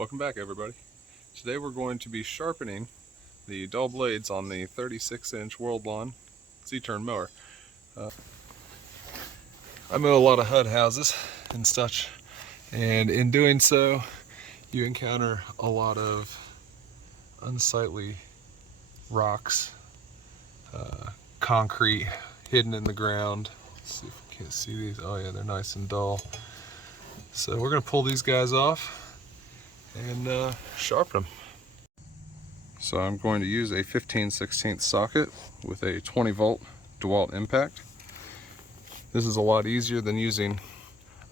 Welcome back, everybody. Today we're going to be sharpening the dull blades on the 36-inch Worldlawn Z-turn mower. I mow a lot of HUD houses and such, and in doing so you encounter a lot of unsightly rocks, concrete hidden in the ground. Let's see if we can't see these. Oh yeah, they're nice and dull. So we're going to pull these guys off and sharpen them. So I'm going to use a 15/16 socket with a 20 volt DeWalt impact. This is a lot easier than using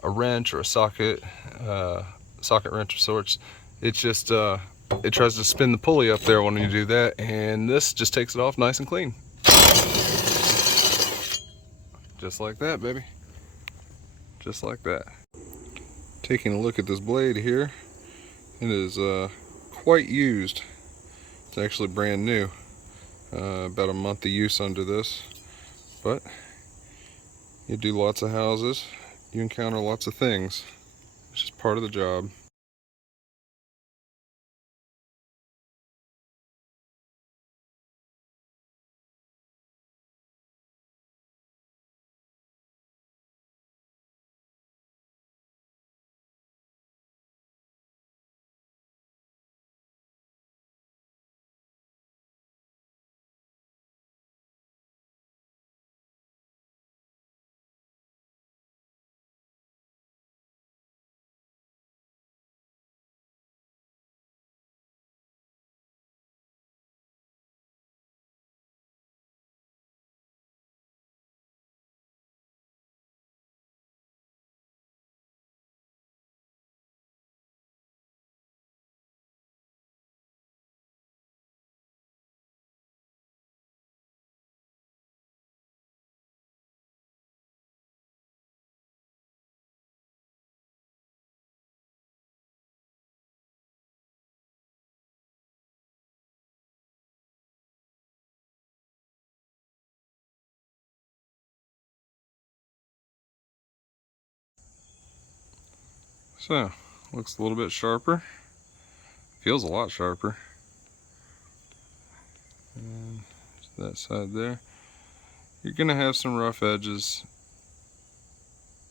a wrench or a socket wrench of sorts. It just it tries to spin the pulley up there when you do that, and this just takes it off nice and clean. Just like that, baby. Just like that. Taking a look at this blade here, it is quite used. It's actually brand new. About a month of use under this, but you do lots of houses, you encounter lots of things. It's just part of the job. So, looks a little bit sharper. Feels a lot sharper. And that side there. You're gonna have some rough edges.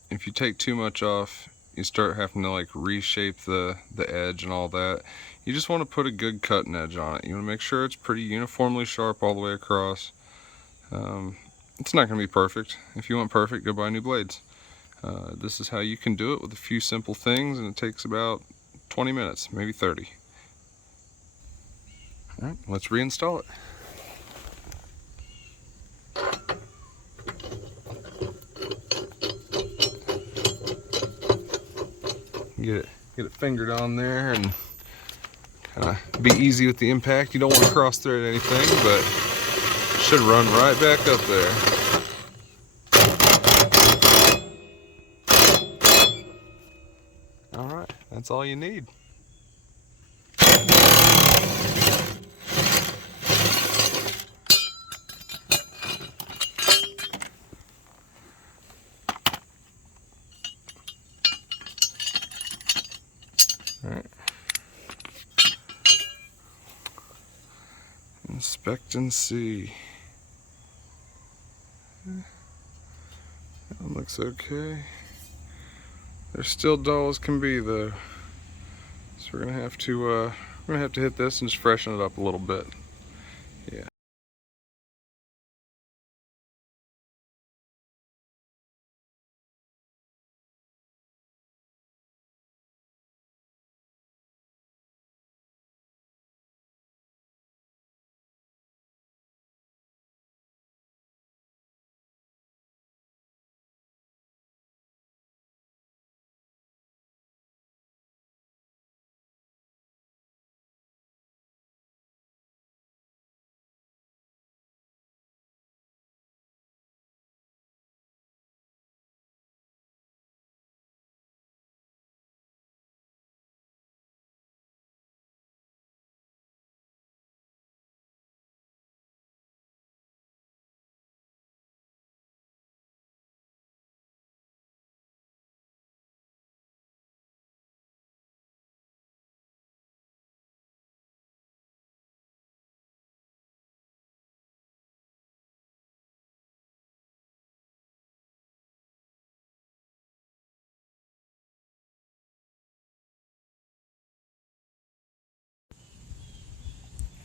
If you take too much off, you start having to like reshape the edge and all that. You just want to put a good cutting edge on it. You want to make sure it's pretty uniformly sharp all the way across. It's not going to be perfect. If you want perfect, go buy new blades. This is how you can do it with a few simple things, and it takes about 20 minutes, maybe 30. All right, let's reinstall it. Get it fingered on there and kind of be easy with the impact. You don't want to cross thread anything, but it should run right back up there. All right, that's all you need. All right. Inspect and see. That looks okay. They're still dull as can be though. So we're gonna have to hit this and just freshen it up a little bit. Yeah.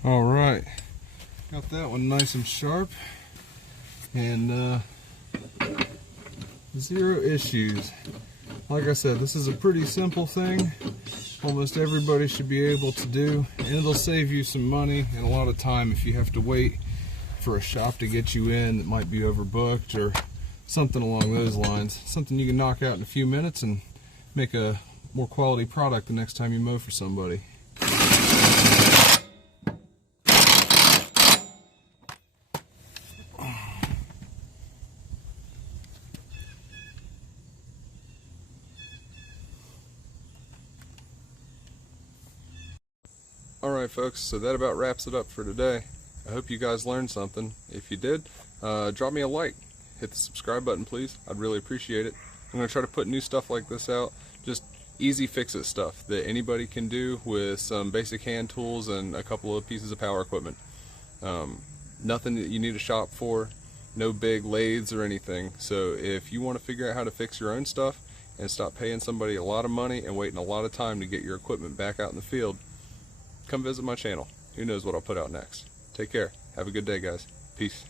All right, got that one nice and sharp, and zero issues. Like I said, this is a pretty simple thing. Almost everybody should be able to do, and it'll save you some money and a lot of time if you have to wait for a shop to get you in that might be overbooked or something along those lines. Something you can knock out in a few minutes and make a more quality product the next time you mow for somebody. Alright folks, so that about wraps it up for today. I hope you guys learned something. If you did, drop me a like. Hit the subscribe button please, I'd really appreciate it. I'm going to try to put new stuff like this out, just easy fix-it stuff that anybody can do with some basic hand tools and a couple of pieces of power equipment. Nothing that you need a shop for, no big lathes or anything. So if you want to figure out how to fix your own stuff and stop paying somebody a lot of money and waiting a lot of time to get your equipment back out in the field, come visit my channel. Who knows what I'll put out next. Take care. Have a good day, guys. Peace.